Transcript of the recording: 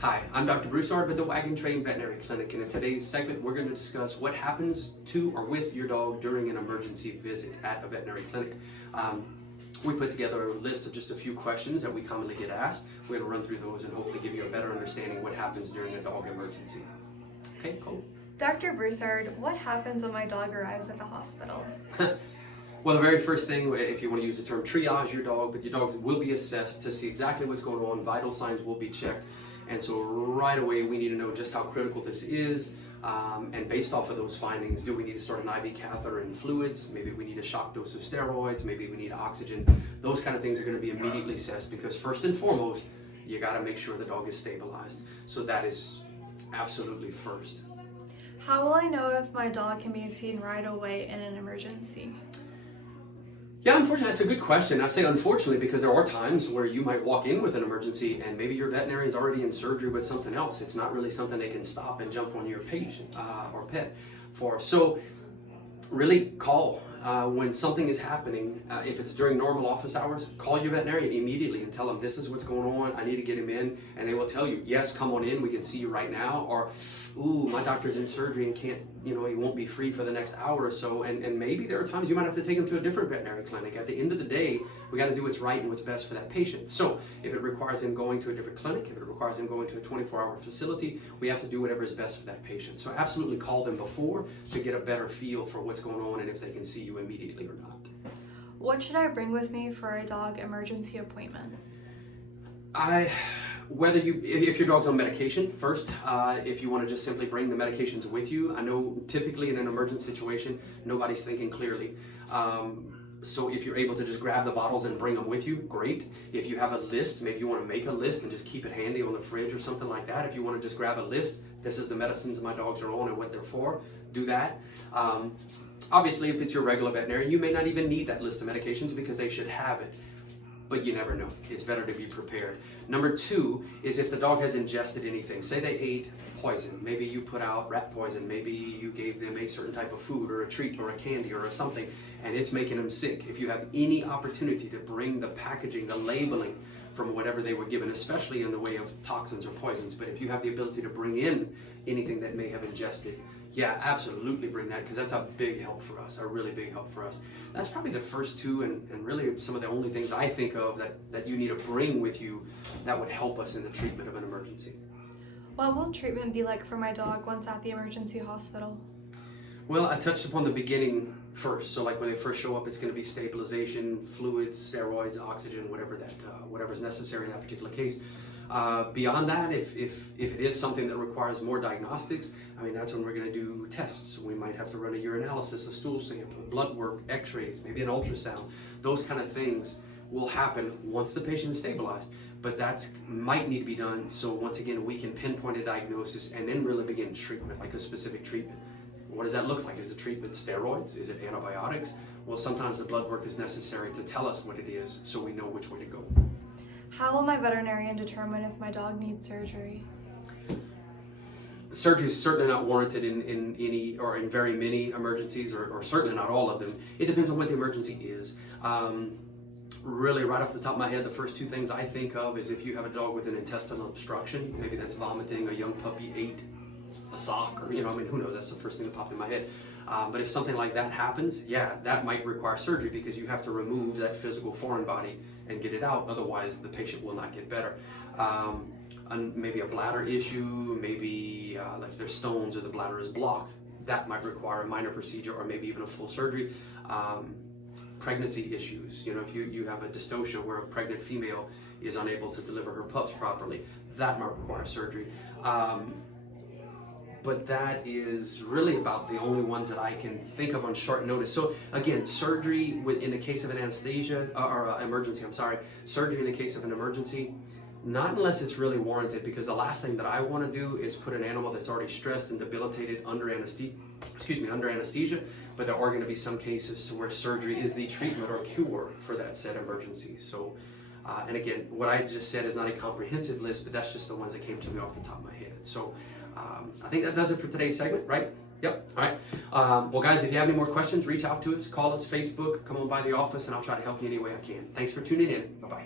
Hi, I'm Dr. Broussard with the Waggin Trained Veterinary Clinic, and in today's segment we're going to discuss what happens to or with your dog during an emergency visit at a veterinary clinic. We put together a list of just a few questions that we commonly get asked. We're going to run through those and hopefully give you a better understanding of what happens during a dog emergency. Okay, cool. Dr. Broussard, what happens when my dog arrives at the hospital? Well, the very first thing, if you want to use the term triage your dog, but your dog will be assessed to see exactly what's going on. Vital signs will be checked. And so right away, we need to know just how critical this is. And based off of those findings, do we need to start an IV catheter and fluids? Maybe we need a shock dose of steroids. Maybe we need oxygen. Those kind of things are going to be immediately assessed because first and foremost, you got to make sure the dog is stabilized. So that is absolutely first. How will I know if my dog can be seen right away in an emergency? Yeah, unfortunately, that's a good question. I say unfortunately because there are times where you might walk in with an emergency and maybe your veterinarian's already in surgery with something else. It's not really something they can stop and jump on your patient or pet for. So really call when something is happening. If it's during normal office hours, call your veterinarian immediately and tell them this is what's going on. I need to get him in, and they will tell you, yes, come on in. We can see you right now. Or, ooh, my doctor's in surgery and can't, he won't be free for the next hour or so. And maybe there are times you might have to take him to a different veterinary clinic. At the end of the day, we got to do what's right and what's best for that patient. So if it requires him going to a different clinic, if it requires him going to a 24-hour facility, we have to do whatever is best for that patient. So absolutely call them before to get a better feel for what's going on and if they can see you immediately or not. What should I bring with me for a dog emergency appointment? If your dog's on medication first, if you want to just simply bring the medications with you. I know typically in an emergent situation, nobody's thinking clearly. So if you're able to just grab the bottles and bring them with you, great. If you have a list, maybe you want to make a list and just keep it handy on the fridge or something like that. If you want to just grab a list, this is the medicines my dogs are on and what they're for, do that. Obviously, if it's your regular veterinarian, you may not even need that list of medications because they should have it. But you never know. It's better to be prepared. Number two is if the dog has ingested anything. Say they ate poison. Maybe you put out rat poison. Maybe you gave them a certain type of food or a treat or a candy or something, and it's making them sick. If you have any opportunity to bring the packaging, the labeling from whatever they were given, especially in the way of toxins or poisons, but if you have the ability to bring in anything that may have ingested, yeah, absolutely bring that because that's a big help for us, a really big help for us. That's probably the first two and really some of the only things I think of that you need to bring with you that would help us in the treatment of an emergency. What will treatment be like for my dog once at the emergency hospital? Well, I touched upon the beginning first. So like when they first show up, it's going to be stabilization, fluids, steroids, oxygen, whatever's necessary in that particular case. Beyond that, if it is something that requires more diagnostics, that's when we're going to do tests. We might have to run a urinalysis, a stool sample, blood work, x-rays, maybe an ultrasound. Those kind of things will happen once the patient is stabilized. But that might need to be done so once again we can pinpoint a diagnosis and then really begin treatment, like a specific treatment. What does that look like? Is the treatment steroids? Is it antibiotics? Well, sometimes the blood work is necessary to tell us what it is so we know which way to go. How will my veterinarian determine if my dog needs surgery? Surgery is certainly not warranted in any or in very many emergencies, or certainly not all of them. It depends on what the emergency is. Really, right off the top of my head, the first two things I think of is if you have a dog with an intestinal obstruction, maybe that's vomiting, a young puppy ate a sock, or who knows, that's the first thing that popped in my head. But if something like that happens, yeah, that might require surgery because you have to remove that physical foreign body and get it out, otherwise the patient will not get better. And maybe a bladder issue, maybe if there's stones or the bladder is blocked, that might require a minor procedure or maybe even a full surgery. Pregnancy issues, if you have a dystocia where a pregnant female is unable to deliver her pups properly, that might require surgery. But that is really about the only ones that I can think of on short notice. So again, surgery in the case of an anesthesia, or emergency, surgery in the case of an emergency, not unless it's really warranted, because the last thing that I want to do is put an animal that's already stressed and debilitated under anesthesia, but there are going to be some cases where surgery is the treatment or cure for that said emergency. So, and again, what I just said is not a comprehensive list, but that's just the ones that came to me off the top of my head. So I think that does it for today's segment, right? Yep. All right. Well, guys, if you have any more questions, reach out to us, call us, Facebook, come on by the office, and I'll try to help you any way I can. Thanks for tuning in. Bye-bye.